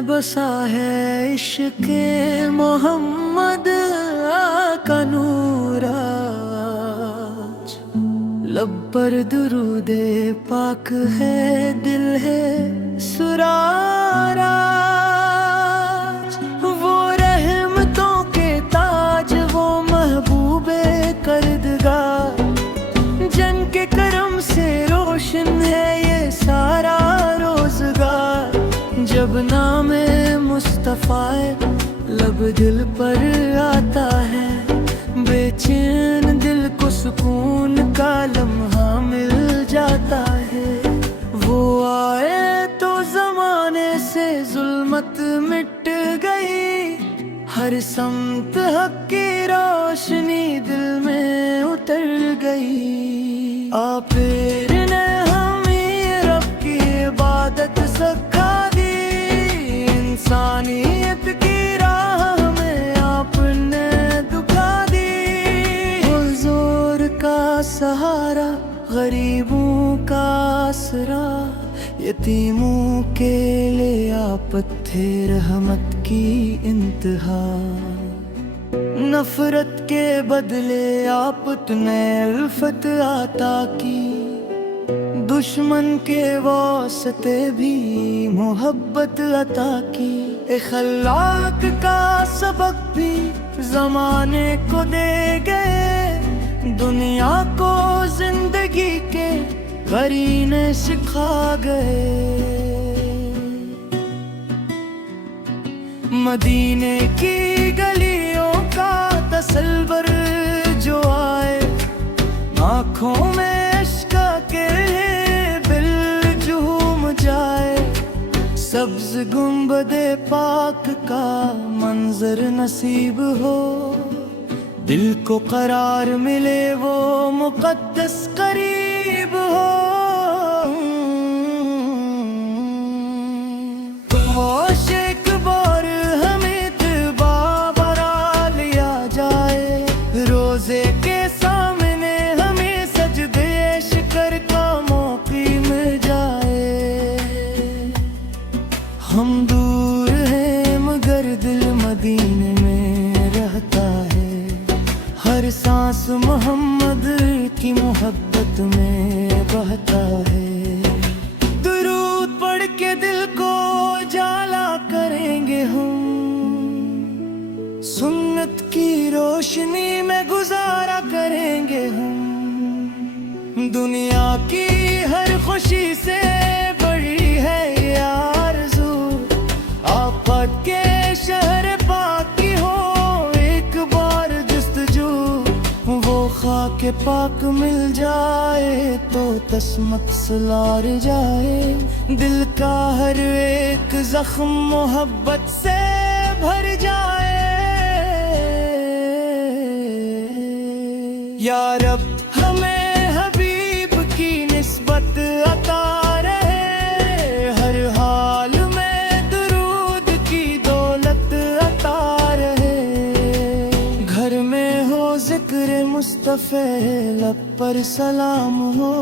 में बसा है इश्क़ मोहम्मद का नूर आज। लब पर दुरूदे पाक है, दिल है सुरार आज। वो रहमतों के ताज, वो महबूबे करदगार, जन के करम से रोशन है ये सारा रोजगार। जब नामे मुस्तफा लब दिल पर आता है, बेचैन दिल को सुकून का लम्हा मिल जाता है। वो आए तो जमाने से जुल्मत मिट गई, हर समत हक की रोशनी दिल में उतर गई। आपीर ने हमें रब की इबादत सिखा दी, इंसानियत की राह में आपने दुखा दी। हुजूर का सहारा, गरीबों का आसरा, यतीमों के लिए आप थे रहमत की इंतहा। नफरत के बदले आपने उल्फत आता की, दुश्मन के वास्ते भी मोहब्बत अता की। इखलाक का सबक भी जमाने को दे गए, दुनिया को जिंदगी के करीने सिखा गए। मदीने की गलियों का तसल्वर जो आए, आँखों में इश्क के बिल झूम जाए। सब्ज गुंबदे पाक का मंजर नसीब हो, दिल को करार मिले वो मुकद्दस करीब हो। काश एक बार हमें तबा बरा लिया जाए, रोजे के सामने हमें सजदे शिकर का मौका मिल जाए। हम दूर हैं मगर दिल मदीने में रहता है, हर सांस मोहम्मद की मोहब्बत में बहता है। दुरूद पढ़ के दिल को जाला करेंगे हम, सुन्नत की रोशनी में गुजारा करेंगे हम। दुनिया की हर खुशी से बड़ी है ये आरज़ू, आफत के शहर पाक की हो एक बार जुस्तजू। वो खाके पाक मिल जाए तो तस्मत सलार जाए, दिल का हर एक जख्म मोहब्बत से भर जाए। या रब हमें हबीब की निस्बत अता रहे, हर हाल में दुरूद की दौलत अता रहे। घर में हो जिक्र मुस्तफ़े, लब पर सलाम हो,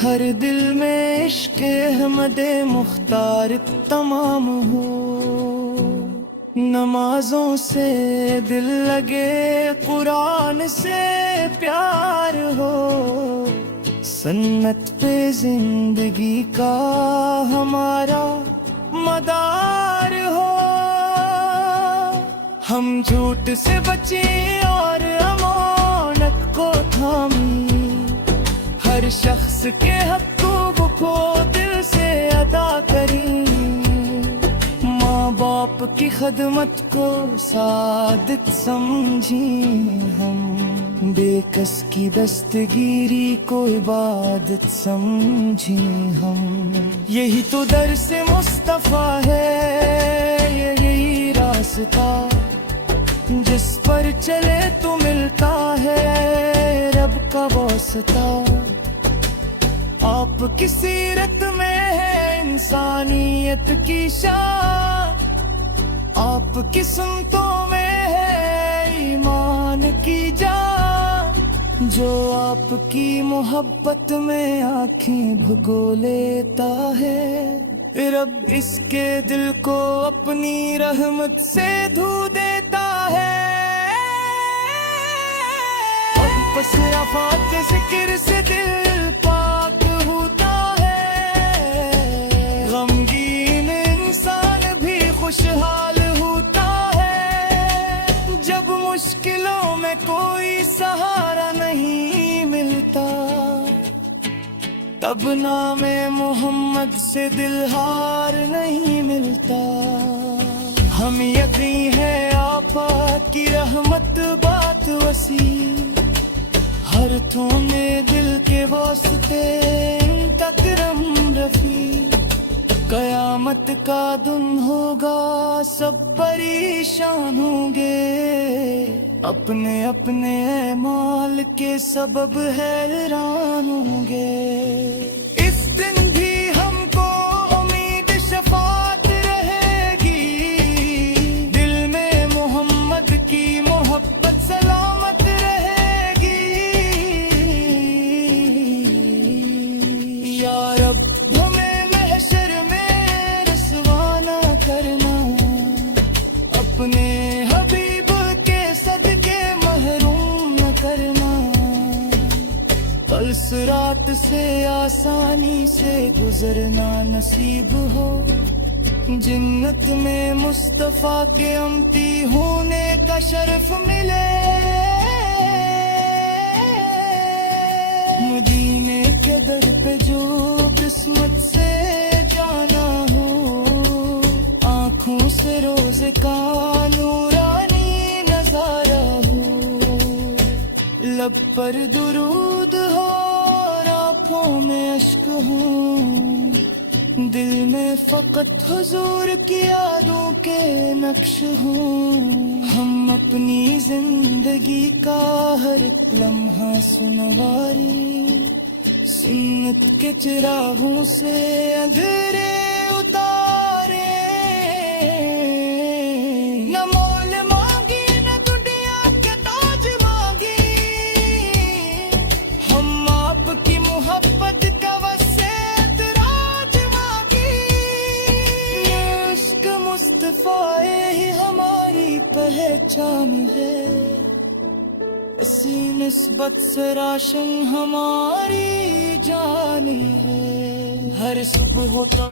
हर दिल में इश्क़ अहमद मुख्तार तमाम हो। नमाजों से दिल लगे, कुरान से प्यार हो, सन्नत पे जिंदगी का हमारा मदार हो। हम झूठ से बचे और अमानत को थामी, हर शख्स के हक़ को दिल से अदा करी। माँ बाप की खदमत को सादत समझी हम, बेकस की दस्तगीरी को इबादत समझी हम। यही तो दर्स मुस्तफ़ा है, यही रास्ता जिस पर चले तो मिलता है रब का वास्ता। आपकी सीरत में है इंसानियत की शान, आपकी सुन्नतों में है ईमान की जान। जो आपकी मोहब्बत में आँखें भगो लेता है, रब इसके दिल को अपनी रहमत से धो देता है। बस आफात जिक्र से दिल पाक होता है। गमगीन इंसान भी खुशहाल होता है। जब मुश्किलों में कोई सहारा नहीं मिलता, तब नामे मोहम्मद से दिल हार नहीं मिलता। हम यकीन है आपा की रहमत बात वसी, हर थोने दिल के वास्ते तकरम रफी। कयामत का दिन होगा सब परेशान होंगे, अपने अपने माल के सबब हैरान होंगे। इस दिन भी हमको उम्मीद शफात रहेगी, दिल में मोहम्मद की मोहब्बत सलामत रहेगी। या रब हमें महशर में रसवा ना करना, अपने हबीब के सदके महरूम न करना। कल सिरात से आसानी से गुजरना नसीब हो, जन्नत में मुस्तफा के अमती होने का शर्फ मिले। मदीने के दर पे जो किस्मत से जाना हो, आँखों से रोज का नूरानी नजारा हो। लब पर दुरूद हो, आँखों में अश्क हो, दिल में फकत हुजूर की यादों के नक्श हो। हम अपनी जिंदगी का हर एक लम्हा सुनवारी, सुन्नत के चिरागों से अंधेरे उतारे। न मोल मांगी न दुनिया के ताज मांगी, हम आपकी मोहब्बत का वसीयत राज मांगी। इश्क मुस्तफा ही हमारी पहचान है, इसी निस्बत से राशन हमारी जान है। हर सुबह होता